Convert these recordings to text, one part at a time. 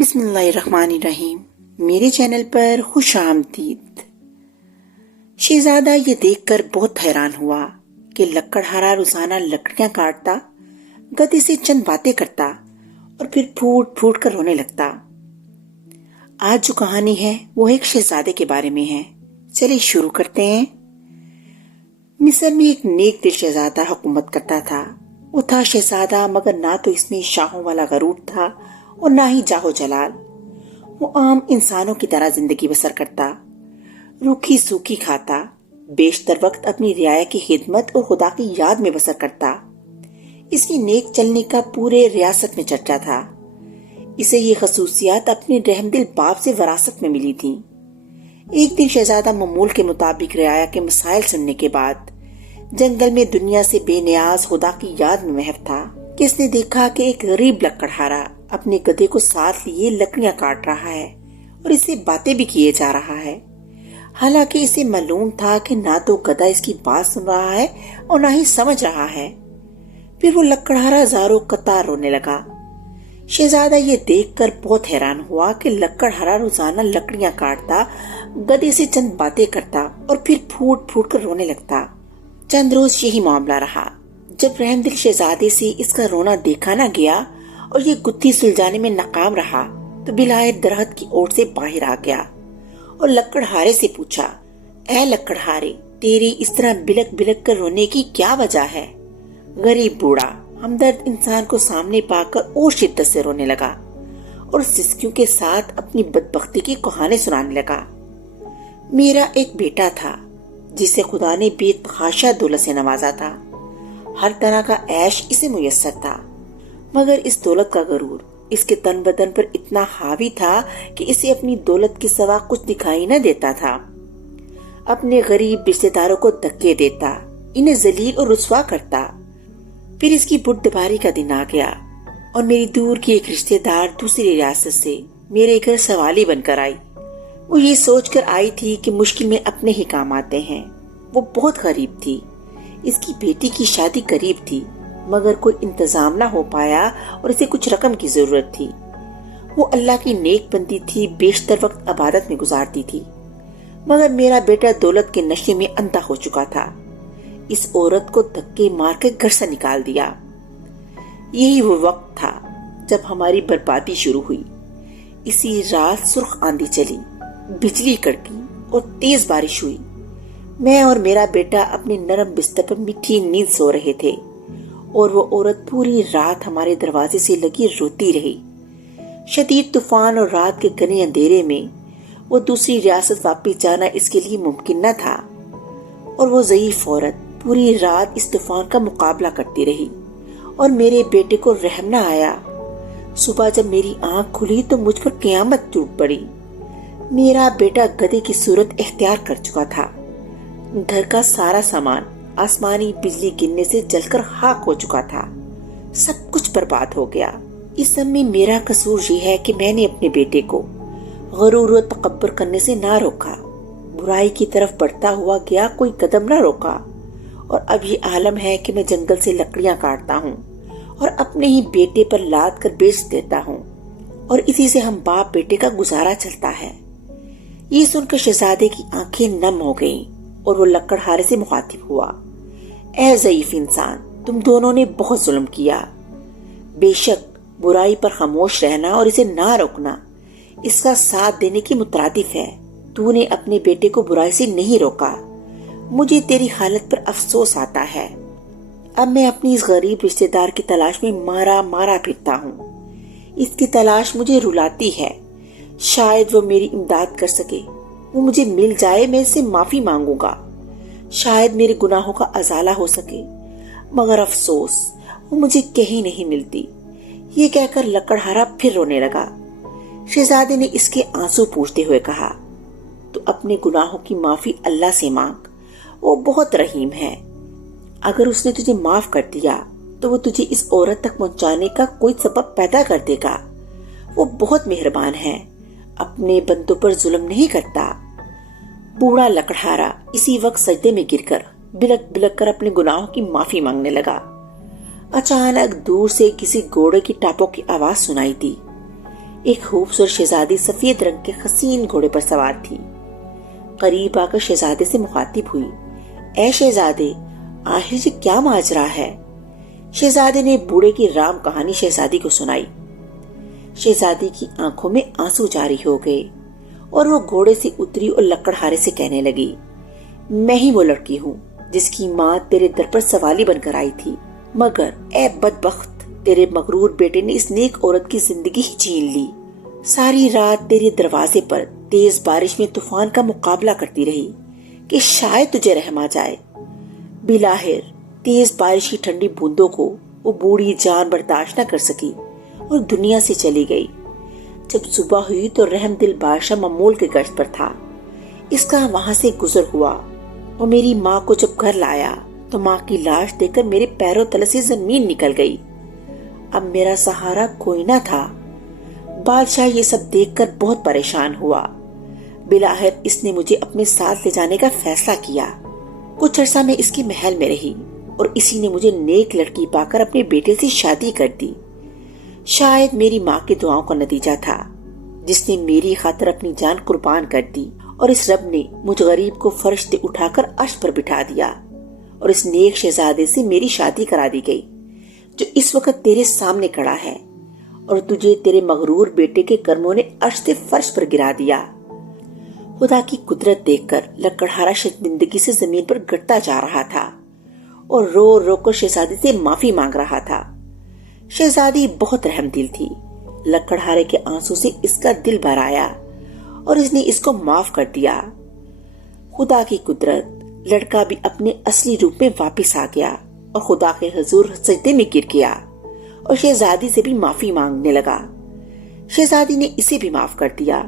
بسم اللہ الرحمن الرحیم۔ میرے چینل پر خوش آمدید۔ شہزادہ یہ دیکھ کر بہت حیران ہوا کہ لکڑہارا روزانہ لکڑیاں کاٹتا، گدے سے چند باتیں کرتا اور پھر پھوٹ پھوٹ کر رونے لگتا۔ آج جو کہانی ہے وہ ایک شہزادے کے بارے میں ہے۔ چلیے شروع کرتے ہیں۔ مصر میں ایک نیک دل شہزادہ حکومت کرتا تھا۔ وہ تھا شہزادہ، مگر نہ تو اس میں شاہوں والا غرور تھا اور نہ ہی جاہو جلال۔ وہ عام انسانوں کی طرح زندگی بسر کرتا، روکھی سوکھی کھاتا، بیشتر وقت اپنی رعایا کی خدمت اور خدا کی یاد میں بسر کرتا۔ اس کی نیک چلنے کا پورے ریاست میں چرچا تھا۔ اسے یہ خصوصیات اپنے رحم دل باپ سے وراثت میں ملی تھیں۔ ایک دن شہزادہ معمول کے مطابق رعایا کے مسائل سننے کے بعد جنگل میں دنیا سے بے نیاز خدا کی یاد میں محو تھا کہ اس نے دیکھا کہ ایک غریب لکڑہارا اپنے گدھے کو ساتھ لیے لکڑیاں کاٹ رہا ہے اور اس سے باتیں بھی کیے جا رہا ہے، حالانکہ اسے معلوم تھا کہ نہ تو گدھا اس کی بات سن رہا ہے اور نہ ہی سمجھ رہا ہے۔ پھر وہ لکڑہارا زاروں قطار رونے لگا۔ شہزادہ یہ دیکھ کر بہت حیران ہوا کہ لکڑہارا روزانہ لکڑیاں کاٹتا، گدھے سے چند باتیں کرتا اور پھر پھوٹ پھوٹ کر رونے لگتا۔ چند روز یہی معاملہ رہا۔ جب رحم دل شہزادے سے اس کا رونا دیکھا نہ گیا اور یہ گتھی سلجھانے میں ناکام رہا تو بلائے درخت کی اوٹ سے باہر آ گیا اور لکڑہارے سے پوچھا، اے لکڑہارے، تیری اس طرح بلک بلک کر رونے کی کیا وجہ ہے؟ غریب بوڑھا ہمدرد انسان کو سامنے پا کر اور شدت سے رونے لگا اور سسکیوں کے ساتھ اپنی بدبختی کی کہانی سنانے لگا۔ میرا ایک بیٹا تھا جسے خدا نے بے تحاشا دولت سے نوازا تھا۔ ہر طرح کا عیش اسے میسر تھا، مگر اس دولت کا غرور اس کے تن بدن پر اتنا حاوی تھا کہ اسے اپنی دولت کے سوا کچھ دکھائی نہ دیتا تھا۔ اپنے غریب رشتے داروں کو دھکے دیتا، انہیں ذلیل اور رسوا کرتا۔ پھر اس کی بردباری کا دن آ گیا اور میری دور کی ایک رشتے دار دوسری ریاست سے میرے گھر سوالی بن کر آئی۔ وہ یہ سوچ کر آئی تھی کہ مشکل میں اپنے ہی کام آتے ہیں۔ وہ بہت غریب تھی۔ اس کی بیٹی کی شادی قریب تھی، مگر کوئی انتظام نہ ہو پایا اور اسے کچھ رقم کی ضرورت تھی۔ وہ اللہ کی نیک بندی تھی، بیشتر وقت عبادت میں گزارتی تھی، مگر میرا بیٹا دولت کے نشے میں اندھا ہو چکا تھا۔ اس عورت کو دھکے مار کے گھر سے نکال دیا۔ یہی وہ وقت تھا جب ہماری بربادی شروع ہوئی۔ اسی رات سرخ آندھی چلی، بجلی کڑکی اور تیز بارش ہوئی۔ میں اور میرا بیٹا اپنے نرم بستر پر میٹھی نیند سو رہے تھے اور وہ عورت پوری رات ہمارے دروازے سے لگی روتی رہی۔ شدید طوفان اور رات کے گھنے اندھیرے میں وہ دوسری ریاست واپس جانا اس کے لیے ممکن نہ تھا، اور وہ ضعیف عورت پوری رات اس طوفان کا مقابلہ کرتی رہی اور میرے بیٹے کو رحم نہ آیا۔ صبح جب میری آنکھ کھلی تو مجھ پر قیامت ٹوٹ پڑی۔ میرا بیٹا گدھے کی صورت اختیار کر چکا تھا۔ گھر کا سارا سامان آسمانی بجلی گرنے سے جل کر خاک ہو چکا تھا۔ سب کچھ برباد ہو گیا۔ اس سب میں میرا قصور یہ ہے کہ میں نے اپنے بیٹے کو غرور و تکبر کرنے سے نہ روکا، برائی کی طرف بڑھتا ہوا گیا، کوئی قدم نہ روکا، اور اب یہ عالم ہے کہ میں جنگل سے لکڑیاں کاٹتا ہوں اور اپنے ہی بیٹے پر لاد کر بیچ دیتا ہوں، اور اسی سے ہم باپ بیٹے کا گزارا چلتا ہے۔ یہ سن کر شہزادے کی آنکھیں نم ہو گئیں اور وہ لکڑہارے سے مخاطب ہوا، اے ضعیف انسان، تم دونوں نے بہت ظلم کیا۔ بے شک برائی پر خاموش رہنا اور اسے نہ روکنا اس کا ساتھ دینے کی مترادف ہے۔ تو نے اپنے بیٹے کو برائی سے نہیں روکا۔ مجھے تیری حالت پر افسوس آتا ہے۔ اب میں اپنی اس غریب رشتے دار کی تلاش میں مارا مارا پھرتا ہوں۔ اس کی تلاش مجھے رلاتی ہے۔ شاید وہ میری امداد کر سکے، وہ مجھے مل جائے، میں اس سے معافی مانگوں گا، شاید میرے گناہوں کا ازالہ ہو سکے، مگر افسوس وہ مجھے کہیں نہیں ملتی۔ یہ کہہ کر لکڑہارا پھر رونے لگا۔ شہزادے نے اس کے آنسو پوچھتے ہوئے کہا، تو اپنے گناہوں کی معافی اللہ سے مانگ، وہ بہت رحیم ہے۔ اگر اس نے تجھے معاف کر دیا تو وہ تجھے اس عورت تک پہنچانے کا کوئی سبب پیدا کر دے گا۔ وہ بہت مہربان ہے، اپنے بندوں پر ظلم نہیں کرتا۔ بوڑھا لکڑہارا اسی وقت سجدے میں گر کر بلک بلک کر اپنے گناہوں کی معافی مانگنے لگا۔ اچانک دور سے کسی گھوڑے کی ٹاپوں کی آواز سنائی دی۔ ایک خوبصورت شہزادی سفید رنگ کے حسین گھوڑے پر سوار تھی۔ قریب آ کر شہزادے سے مخاطب ہوئی، اے شہزادے، آخر یہ کیا ماجرا ہے؟ شہزادے نے بوڑھے کی رام کہانی شہزادی کو سنائی۔ شہزادی کی آنکھوں میں آنسو جاری ہو گئے اور وہ گھوڑے سے اتری اور لکڑہارے سے کہنے لگی، میں ہی وہ لڑکی ہوں جس کی ماں تیرے در پر سوالی بن کر آئی تھی، مگر اے بدبخت، تیرے مغرور بیٹے نے اس نیک عورت کی زندگی ہی چھین لی۔ ساری رات تیرے دروازے پر تیز بارش میں طوفان کا مقابلہ کرتی رہی کہ شاید تجھے رحم آ جائے۔ بلاخر تیز بارش کی ٹھنڈی بوندوں کو وہ بوڑھی جان برداشت نہ کر سکی اور دنیا سے چلی گئی۔ جب صبح ہوئی تو رحم دل بادشاہ ممول کے گشت پر تھا۔ اس کا وہاں سے گزر ہوا اور میری ماں کو جب گھر لایا تو ماں کی لاش دیکھ کر میرے پیروں تلے سے زمین نکل گئی۔ اب میرا سہارا کوئی نہ تھا۔ بادشاہ یہ سب دیکھ کر بہت پریشان ہوا۔ بلاخر اس نے مجھے اپنے ساتھ لے جانے کا فیصلہ کیا۔ کچھ عرصہ میں اس کی محل میں رہی اور اسی نے مجھے نیک لڑکی پا کر اپنے بیٹے سے شادی کر دی۔ شاید میری ماں کی دعاؤں کا نتیجہ تھا، جس نے میری خاطر اپنی جان قربان کر دی، اور اس رب نے مجھ غریب کو فرش سے اٹھا کر عرش پر بٹھا دیا اور اس نیک شہزادے سے میری شادی کرا دی گئی جو اس وقت تیرے سامنے کھڑا ہے، اور تجھے تیرے مغرور بیٹے کے کرموں نے عرش سے فرش پر گرا دیا۔ خدا کی قدرت دیکھ کر لکڑہارا شرمندگی سے زمین پر گرتا جا رہا تھا اور رو رو کر شہزادی سے معافی مانگ رہا تھا۔ شہزادی بہت رحم دل تھی۔ لکڑہارے کے آنسو سے اس کا دل بھر آیا اور اس نے اس کو معاف کر دیا۔ خدا کی قدرت، لڑکا بھی اپنے اصلی روپ میں واپس آ گیا اور خدا کے حضور سجدے میں گر گیا اور شہزادی سے بھی معافی مانگنے لگا۔ شہزادی نے اسے بھی معاف کر دیا۔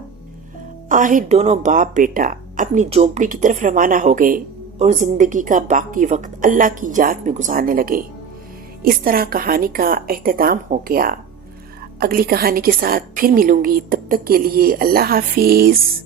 آخر دونوں باپ بیٹا اپنی جھونپڑی کی طرف روانہ ہو گئے اور زندگی کا باقی وقت اللہ کی یاد میں گزارنے لگے۔ اس طرح کہانی کا اختتام ہو گیا۔ اگلی کہانی کے ساتھ پھر ملوں گی، تب تک کے لیے اللہ حافظ۔